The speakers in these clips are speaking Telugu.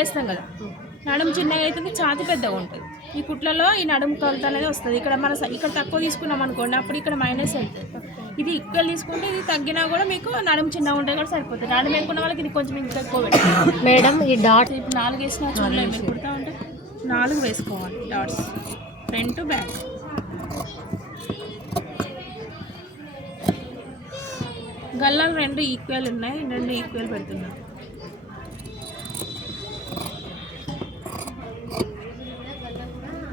వేస్తాం కదా, నడుము చిన్నగా అయితే ఛాతి పెద్దగా ఉంటుంది. ఈ కుట్లలో ఈ నడుము కొలత అనేది వస్తుంది. ఇక్కడ ఇక్కడ తక్కువ తీసుకున్నాం అనుకోండి, అప్పుడు ఇక్కడ మైనస్ అవుతుంది. ఇది ఈక్వల్ తీసుకుంటే ఇది తగ్గినా కూడా మీకు నడుము చిన్నగా ఉంటే కూడా సరిపోతుంది. నడుము ఎక్కున్న వాళ్ళకి ఇది కొంచెం ఇంకా ఎక్కువ పెట్టాలి. మేడం ఈ డాట్ ఇప్పుడు 4 వేసినా చూడలేదు, మీరు కుడతా ఉంటే 4 వేసుకోవాలి డాట్స్, ఫ్రంట్ బ్యాక్. గల్లాలు 2 ఈక్వల్ ఉన్నాయి, 2 ఈక్వల్ పెడుతున్నాం.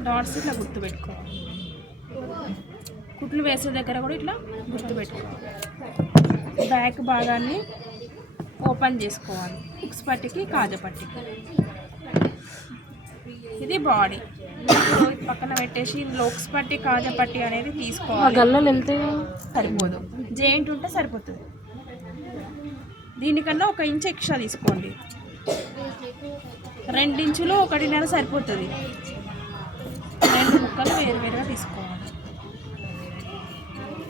డాట్స్ ఇట్లా గుర్తుపెట్టుకోవాలి. కుట్లు వేసే దగ్గర కూడా ఇట్లా గుర్తుపెట్టుకోవాలి. బ్యాక్ భాగాన్ని ఓపెన్ చేసుకోవాలి, హుక్స్ పట్టికి కాజా పట్టికి. ఇది బాడీ పక్కన పెట్టేసి ఇందులో హుక్స్ పట్టి కాజా పట్టి అనేది తీసుకోవాలి. గల్లాలు వెళ్తే సరిపోదు, జాయింట్ ఉంటే సరిపోతుంది. దీనికన్నా 1 ఇంచ్ ఎక్స్ట్రా తీసుకోండి. 2 ఇంచులు 1.5 సరిపోతుంది. 2 ముక్కలు వేరువేరుగా తీసుకోవాలి.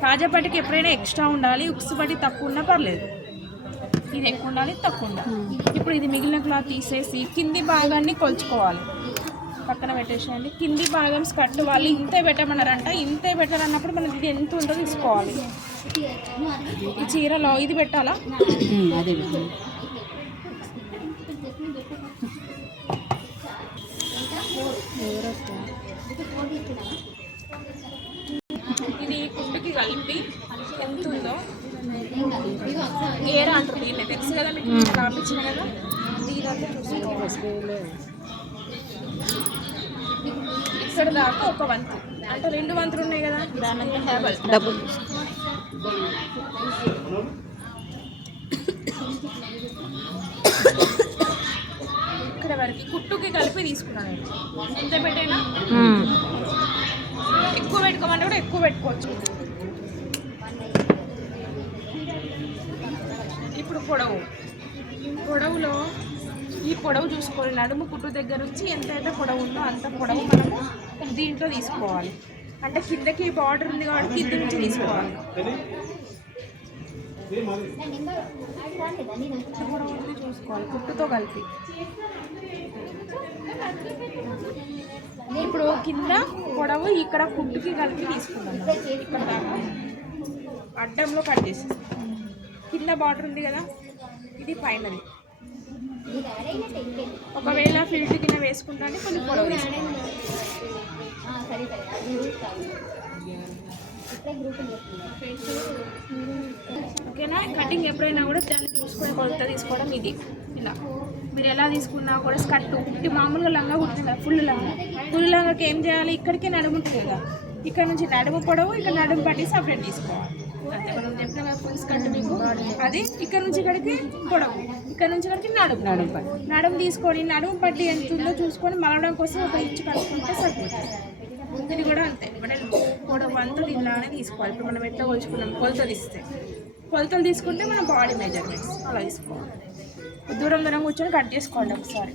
కాజా పట్టికి ఎప్పుడైనా ఎక్స్ట్రా ఉండాలి, ఉక్స్ పట్టి తక్కువ ఉన్నా పర్లేదు. ఇది ఎక్కువ ఉండాలి, తక్కువ ఉండాలి. ఇప్పుడు ఇది మిగిలిన క్లాత్ తీసేసి కింది భాగాన్ని కొలుచుకోవాలి, పక్కన పెట్టేసేయండి. కింది భాగం స్కర్ట్ వాళ్ళు ఇంతే పెట్టమన్నారంట, ఇంతే పెట్టాలన్నప్పుడు మనం ఇది ఎంత ఉందో తీసుకోవాలి. ఈ చీరలో ఇది పెట్టాలా, ఇది కుట్టుకి కలిపి ఎంత ఉందో ఏరా అంటారు, దీన్ని తెలుసు కదా మీకు, రాపించిన కదా. దీని చూసుకోవాలి. ఇక్కడ దాకా 1 వంతు అంటే 2 వంతులు ఉన్నాయి కదా, దాని డబుల్. ఇక్కడ వరకు కుట్టుకి కలిపి తీసుకున్నాను. ఎంత పెట్టైనా ఎక్కువ పెట్టుకోమంటే కూడా ఎక్కువ పెట్టుకోవచ్చు. ఇప్పుడు పొడవులో ఈ పొడవు చూసుకోవాలి. నడుము కుట్టు దగ్గర నుంచి ఎంతైతే పొడవు ఉందో అంత పొడవు మనము దీంట్లో తీసుకోవాలి. అంటే కిందకి బార్డర్ ఉంది కాబట్టి కింద నుంచి తీసుకోవాలి. పొడవు ఉంది చూసుకోవాలి కుట్టుతో కలిపి. ఇప్పుడు కింద పొడవు ఇక్కడ కుట్టుకి కలిపి తీసుకుంటాం. ఇక్కడ దాకా అడ్డంలో కట్ చేసి కింద బార్డర్ ఉంది కదా, ఇది పైనది. ఒకవేళ ఫిల్ట్ కింద వేసుకుంటానే కొంచెం పొడవు తీసుకోవాలి. ఓకేనా. కటింగ్ ఎప్పుడైనా కూడా దాన్ని చూసుకొని కొలత తీసుకోవడం ఇది. ఇలా మీరు ఎలా తీసుకున్నా కూడా స్కర్ట్ ఇది మామూలుగా లంగా కుట్టింది కదా, ఫుల్ లంగాకి ఏం చేయాలి, ఇక్కడికే నడుము ఉంటుంది కదా, ఇక్కడ నుంచి నడుము పొడవు, ఇక్కడ నడుము పట్టి సపరేట్ తీసుకోవాలి. అంతే మనం చెప్పిన కదా ఫుల్ స్కర్ట్ మీకు, అది ఇక్కడ నుంచి ఇక్కడికి పొడవు, ఇక్కడ నుంచి ఇక్కడికి నడుము తీసుకొని నడుము పట్టి ఎంత ఉందో చూసుకొని మలవడం కోసం 1 ఇంచు కలుపుకుంటే సరిపోతుంది. ఇది కూడా అంతే, పొడవు అంతా దీనిలానే తీసుకోవాలి. ఇప్పుడు మనం ఎట్లా కొలుచుకున్నాం, కొలతలు తీసుకుంటే మన బాడీ మెజర్మెంట్స్ అలా తీసుకోవాలి. దూరం కూర్చొని కట్ చేసుకోండి ఒకసారి.